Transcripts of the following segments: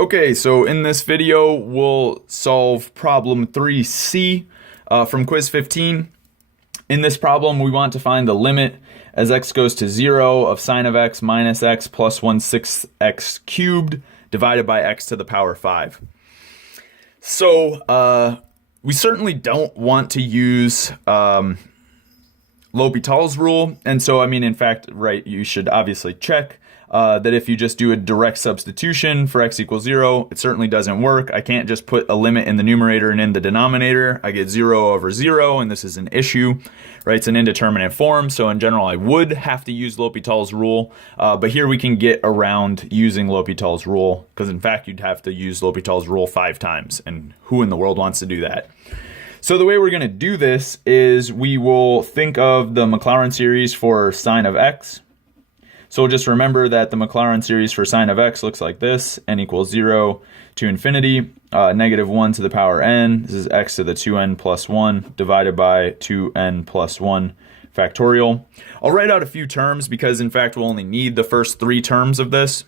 Okay, so in this video, we'll solve problem 3C from quiz 15. In this problem, we want to find the limit as x goes to 0 of sine of x minus x plus 1/6 x cubed divided by x to the power 5. So we certainly don't want to use L'Hopital's rule. And so, I mean, in fact, right, you should obviously check that if you just do a direct substitution for x equals 0, it certainly doesn't work. I can't just put a limit in the numerator and in the denominator. I get 0 over 0, and this is an issue, right? It's an indeterminate form, so in general, I would have to use L'Hopital's rule, but here we can get around using L'Hopital's rule, because in fact, you'd have to use L'Hopital's rule 5 times, and who in the world wants to do that? So the way we're going to do this is we will think of the Maclaurin series for sine of x. So we'll just remember that the Maclaurin series for sine of x looks like this: n equals 0 to infinity, negative 1 to the power n. This is x to the 2n plus 1 divided by 2n plus 1 factorial. I'll write out a few terms because, in fact, we'll only need the first 3 terms of this.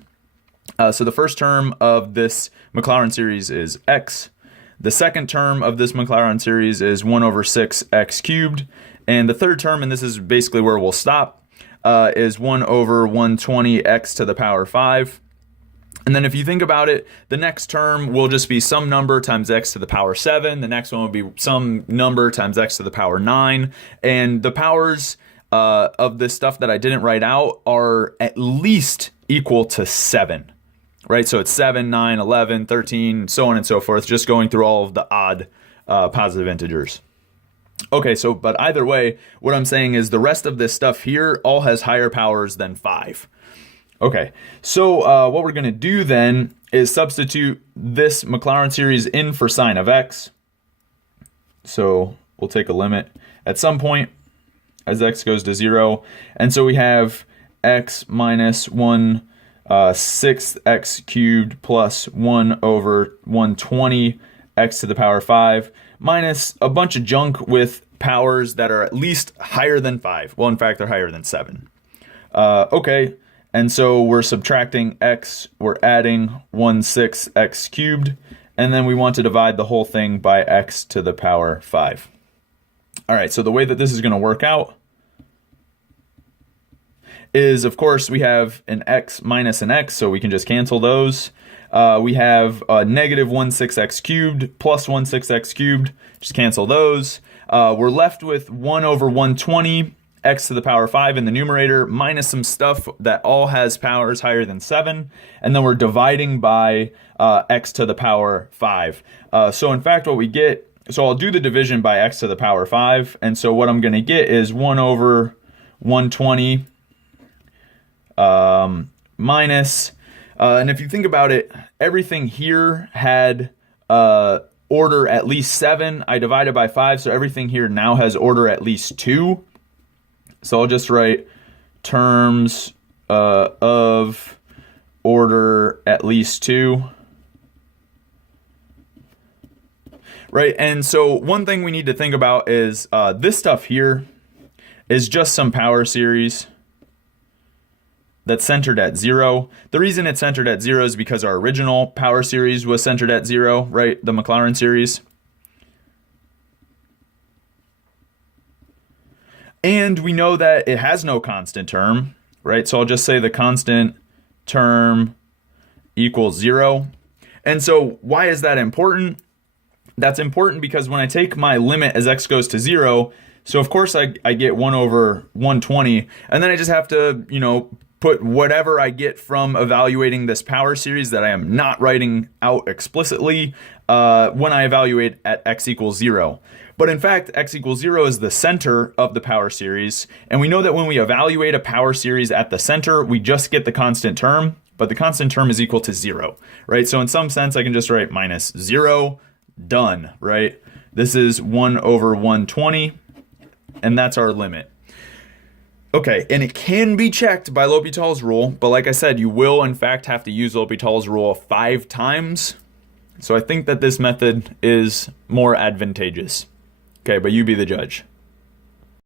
So the first term of this Maclaurin series is x. The second term of this Maclaurin series is 1 over 6 x cubed. And the third term, and this is basically where we'll stop, is 1 over 120 x to the power 5. And then if you think about it, the next term will just be some number times x to the power 7. The next one will be some number times x to the power 9. And the powers of this stuff that I didn't write out are at least equal to 7. Right, so it's 7, 9, 11, 13, so on and so forth, just going through all of the odd positive integers. Okay, so, but either way, what I'm saying is the rest of this stuff here all has higher powers than 5. Okay, so what we're going to do then is substitute this Maclaurin series in for sine of x. So we'll take a limit at some point as x goes to 0. And so we have x minus 1 6 x cubed plus 1 over 120 x to the power 5 minus a bunch of junk with powers that are at least higher than 5. Well, in fact, they're higher than 7. Okay, and so we're subtracting x, we're adding 1/6 x cubed, and then we want to divide the whole thing by x to the power 5. All right, so the way that this is going to work out is, of course, we have an x minus an x, so we can just cancel those. We have negative 1/6 x cubed plus 1/6 x cubed, just cancel those. We're left with 1 over 120 x to the power 5 in the numerator, minus some stuff that all has powers higher than 7, and then we're dividing by x to the power 5. So in fact, what we get, so I'll do the division by x to the power 5, and so what I'm going to get is 1 over 120 minus, and if you think about it, everything here had order at least 7. I divided by 5, so everything here now has order at least 2. So I'll just write terms of order at least 2. Right, and so one thing we need to think about is this stuff here is just some power series that's centered at 0. The reason it's centered at 0 is because our original power series was centered at 0, right? The Maclaurin series. And we know that it has no constant term, right? So I'll just say the constant term equals 0. And so why is that important? That's important because when I take my limit as x goes to 0, so of course I get 1 over 120, and then I just have to, put whatever I get from evaluating this power series that I am not writing out explicitly when I evaluate at x equals 0. But in fact, x equals 0 is the center of the power series. And we know that when we evaluate a power series at the center, we just get the constant term, but the constant term is equal to 0, right? So in some sense, I can just write minus 0, done, right? This is 1 over 120, and that's our limit. Okay, and it can be checked by L'Hopital's rule, but like I said, you will in fact have to use L'Hopital's rule 5 times. So I think that this method is more advantageous. Okay, but you be the judge.